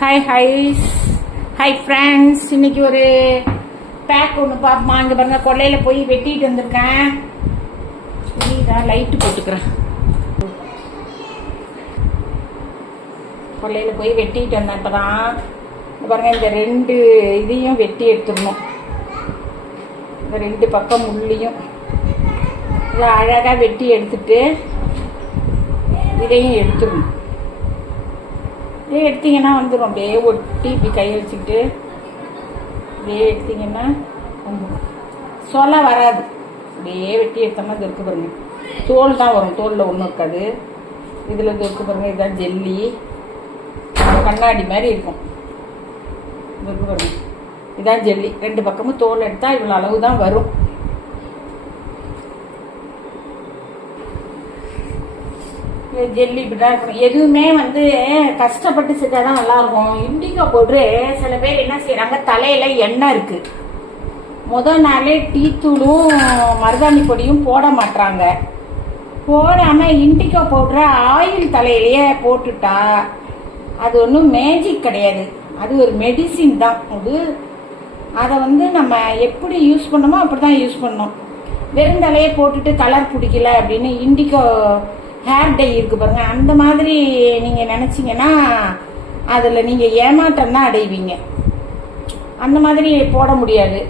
Hi highs hi friends. இன்னைக்கு ஒரு back ஒன்று பார்ப்போமா. இங்கே பாருங்க, கொல்லையில் போய் வெட்டிட்டு வந்திருக்கேன். இதான் லைட்டு போட்டுக்கிறேன். கொல்லையில் போய் வெட்டிட்டு வந்தேன். இப்போ தான் பாருங்க, இந்த ரெண்டு இதையும் வெட்டி எடுத்துடணும். இந்த ரெண்டு பக்கம் உள்ளியும் இதை அழகாக வெட்டி எடுத்துட்டு இதையும் எடுத்துடணும். இதே எடுத்தீங்கன்னா வந்துடும். அப்படியே ஒட்டி இப்படி கை வச்சுக்கிட்டு அப்படியே எடுத்தீங்கன்னா வந்துடும். சொல்ல வராது. அப்படியே வெட்டி எடுத்தோம்னா இது இருக்கு பாருங்க, தோல் தான் வரும். தோலில் ஒன்றும் இருக்காது. இதில் இது இருக்கு பாருங்க, இதுதான் ஜெல்லி. கண்ணாடி மாதிரி இருக்கும். இது இருக்கு பாருங்க, இதுதான் ஜெல்லி. ரெண்டு பக்கமும் தோல் எடுத்தால் இவ்வளோ அளவு தான் வரும். ஜெல்லி இப்படிதான் இருக்கணும். எதுவுமே கஷ்டப்பட்டு செஞ்சாதான் நல்லா இருக்கும். இண்டிகோ போட்டு சில பேர் என்ன செய்யறாங்க, தலையில எண்ணெய் இருக்கு, முதல் நாளே டீ தூளும் மருதாணி பொடியும் போட மாட்டாங்க. போடாம இண்டிகோ பவுடரை ஆயில் தலையிலேயே போட்டுட்டா அது ஒன்றும் மேஜிக் கிடையாது. அது ஒரு மெடிசின் தான். அதை நம்ம எப்படி யூஸ் பண்ணோமோ அப்படிதான் யூஸ் பண்ணோம். வெறும் தலையே போட்டுட்டு கலர் பிடிக்கல அப்படின்னு இண்டிகோ ஹேர் டை இருக்கு பாருங்க, அந்த மாதிரி நீங்க நினைச்சீங்கன்னா அதுல நீங்க ஏமாற்றம் தான் அடைவீங்க. அந்த மாதிரி போட முடியாது.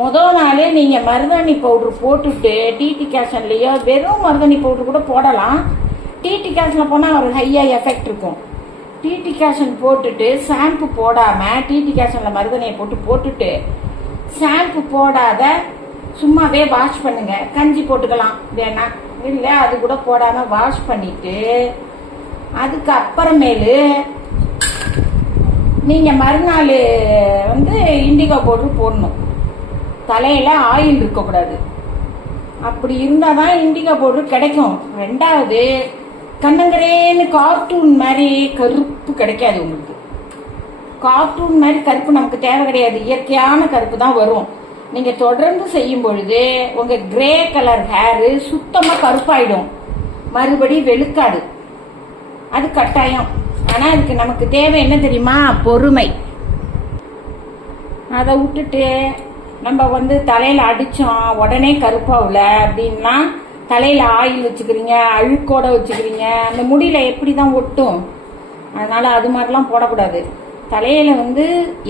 முதல் நாளே நீங்க மருதாணி பவுடர் போட்டுட்டு டிடி கேஷன்லயோ வெறும் மருதாணி பவுடர் கூட போடலாம். டிடி கேஷன்ல போனா ஒரு ஹையா எஃபெக்ட் இருக்கும். டிடி கேஷன் போட்டுட்டு ஷாம்பு போடாம டிடி கேஷன்ல மருதாணியை போட்டுட்டு ஷாம்பு போடாத சும்மாவே வாஷ் பண்ணுங்க. கஞ்சி போட்டுக்கலாம் வேணா, இல்லை அது கூட போடாம வாஷ் பண்ணிட்டு அதுக்கு அப்புறமேலு நீங்க மறுநாள் இண்டிகோ பவுடர் போடணும். தலையில ஆயில் இருக்கக்கூடாது. அப்படி இருந்தாதான் இண்டிகோ பவுடர் கிடைக்கும். ரெண்டாவது, கண்ணங்கரேன்னு கார்ட்டூன் மாதிரி கருப்பு கிடைக்காது உங்களுக்கு. கார்ட்டூன் மாதிரி கருப்பு நமக்கு தேவை கிடையாது. இயற்கையான கருப்பு தான் வரும். நீங்க தொடர்ந்து செய்யும் பொழுது உங்க கிரே கலர் ஹேரு சுத்தமா கருப்பாயிடும், மறுபடி வெளுக்காது. அது கட்டாயம். ஆனா அதுக்கு நமக்கு தேவை என்ன தெரியுமா, பொறுமை. அதை விட்டுட்டு நம்ம தலையில அடிச்சோம் உடனே கருப்பாவுல அப்படின்னா தலையில ஆயில் வச்சுக்கிறீங்க, அழுக்கோட வச்சுக்கிறீங்க, அந்த முடியில எப்படிதான் ஒட்டும். அதனால அது மாதிரிலாம் போடக்கூடாது. தலையில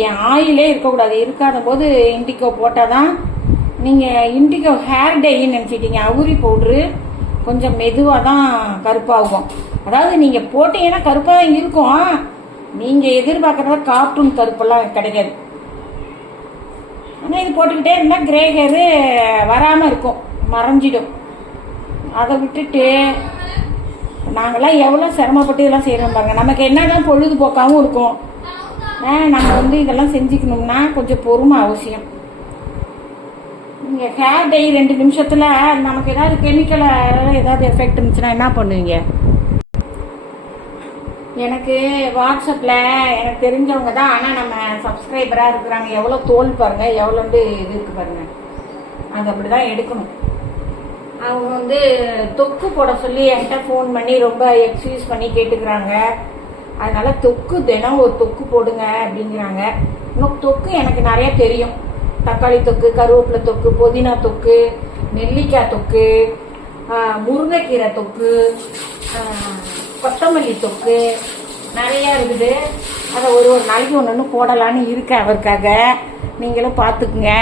என் ஆயிலே இருக்கக்கூடாது. இருக்காத போது இண்டிகோ போட்டாதான். நீங்க இண்டிகோ ஹேர் டைன்னு நினைச்சிட்டீங்க, அவுரி பவுடரு கொஞ்சம் மெதுவாக தான் கருப்பாகும். அதாவது நீங்க போட்டீங்கன்னா கருப்பா தான் இருக்கும். நீங்க எதிர்பார்க்கறத கார்ட்டூன் கருப்பெல்லாம் கிடைக்காது. ஆனால் இது போட்டுக்கிட்டே இருந்தா கிரே ஹேரு வராம இருக்கும், மறைஞ்சிடும். அதை விட்டுட்டு நாங்கெல்லாம் எவ்வளவு சிரமப்பட்டு இதெல்லாம் செய்யறோம் பாருங்க. நமக்கு என்னதான் பொழுதுபோக்காவும் இருக்கும். நம்ம இதெல்லாம் செஞ்சுக்கணும்னா கொஞ்சம் பொறுமை அவசியம். நீங்க ஹேர் டை 2 நிமிஷத்துல நமக்கு ஏதாவது கெமிக்கல் ஏதாவது எஃபெக்ட் இருந்துச்சுன்னா என்ன பண்ணுவீங்க? எனக்கு வாட்ஸ்அப்ல எனக்கு தெரிஞ்சவங்க தான், ஆனா நம்ம சப்ஸ்கிரைபரா இருக்கிறாங்க. எவ்வளவு தோல் பாருங்க, எவ்வளவு இது இருக்கு பாருங்க. அது அப்படிதான் எடுக்கணும். அவங்க தொக்கு போட சொல்லி என்கிட்ட ஃபோன் பண்ணி ரொம்ப எக்ஸ்கியூஸ் பண்ணி கேட்டுக்கிறாங்க. அதனால தொக்கு தினம் ஒரு தொக்கு போடுங்க அப்படிங்கிறாங்க. இன்னும் தொக்கு எனக்கு நிறைய தெரியும். தக்காளி தொக்கு, கருவேப்பிலை தொக்கு, புதினா தொக்கு, நெல்லிக்காய் தொக்கு, முருங்கைக்கீரை தொக்கு, கொத்தமல்லி தொக்கு நிறைய இருக்குது. அதை ஒரு நாளைக்கு ஒன்று போடலான்னு இருக்கேன் அவருக்காக. நீங்களும் பார்த்துக்குங்க.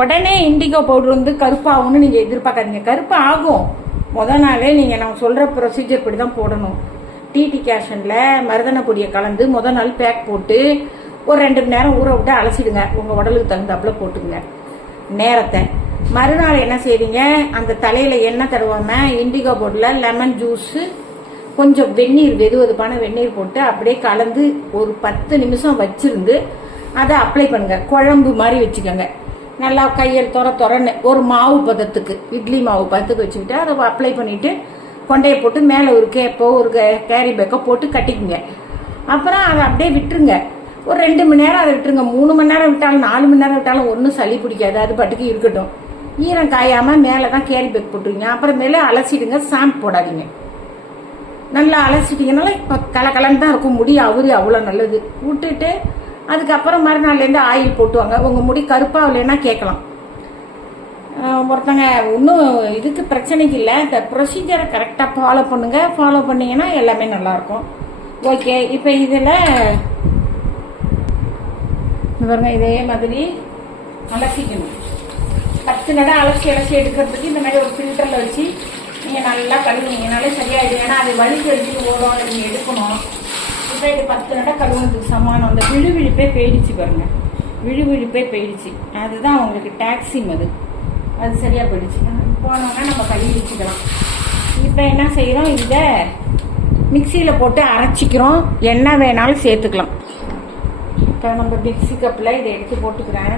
உடனே இண்டிகோ பவுடர் கருப்பாகும்னு நீங்க எதிர்பார்க்காதீங்க. கருப்பு ஆகும். முதல் நாளே நீங்க நான் சொல்ற ப்ரொசீஜர் படி தான் போடணும். டிடி கேஷன்ல மருதாணி பொடியை கலந்து முதல் நாள் பேக் போட்டு ஒரு 2 மணி நேரம் ஊற விட்டு அலசிடுங்க. உங்க உடலுக்கு தகுந்தாப்புல போட்டுங்க நேரத்தை. மறுநாள் என்ன செய்வீங்க, அந்த தலையில எண்ணெய் தருவாம இண்டிகோ பவுடர்ல லெமன் ஜூஸ், கொஞ்சம் வெந்நீர், வெதுவெதுப்பான வெந்நீர் போட்டு அப்படியே கலந்து ஒரு 10 நிமிஷம் வச்சிருந்து அதை அப்ளை பண்ணுங்க. குழம்பு மாதிரி வச்சுக்கோங்க. நல்லா கையில் தொரன்னு ஒரு மாவு பதத்துக்கு, இட்லி மாவு பதத்துக்கு வச்சுக்கிட்டு அதை அப்ளை பண்ணிட்டு கொண்டையை போட்டு மேலே ஒரு கேப்போ ஒரு கேரி பேக்கோ போட்டு கட்டிக்குங்க. அப்புறம் அதை அப்படியே விட்டுருங்க. ஒரு 2 மணி நேரம் அதை விட்டுருங்க. 3 மணி நேரம் விட்டாலும் 4 மணி நேரம் விட்டாலும் ஒன்றும் சளி பிடிக்காது. அது பாட்டுக்கு இருக்கட்டும். ஈரம் காயாம மேலே தான் கேரி பேக் போட்டுருங்க. அப்புறம் மேலே அலசிடுங்க. ஷாம்பு போடாதீங்க. நல்லா அலசிட்டிங்கனால இப்போ கலக்கலன்னு தான் இருக்கும் முடி. அவ்வளோ நல்லது. விட்டுட்டு அதுக்கப்புறம் மறுநாள்லேருந்து ஆயில் போட்டுவாங்க. உங்கள் முடி கருப்பாக இல்லைன்னா கேட்கலாம். ஒருத்தங்க இன்னும் இதுக்கு பிரச்சனைக்கு இல்லை, இந்த ப்ரொசீஜரை கரெக்டாக ஃபாலோ பண்ணுங்க. ஃபாலோ பண்ணிங்கன்னா எல்லாமே நல்லாயிருக்கும். ஓகே, இப்போ இதில் பாருங்க, இதே மாதிரி அலசிக்கணும். 10 நடை அலசி எடுக்கிறதுக்கு இந்த மாதிரி ஒரு ஃபில்டரில் வச்சு நீங்கள் நல்லா கழுவுனீங்கனாலே சரியாயிடும். ஏன்னா அது வலி கழிச்சு ஓடும், அதை நீங்கள் எடுக்கணும். இப்போ இது 10 நடை கழுவுனதுக்கு சமானம். அந்த விழுவிழிப்பே போயிடுச்சு பாருங்க, விழுவிழிப்பே போயிடுச்சு. அதுதான் உங்களுக்கு டாக்ஸிம். அது சரியாக போயிடுச்சு. போனோன்னா நம்ம கழுவி வச்சுக்கலாம். இப்போ என்ன செய்கிறோம், இதை மிக்சியில் போட்டு அரைச்சிக்கிறோம். என்ன வேணாலும் சேர்த்துக்கலாம். இப்போ நம்ம மிக்சி கப்பில் இதை எடுத்து போட்டுக்கிறேன்.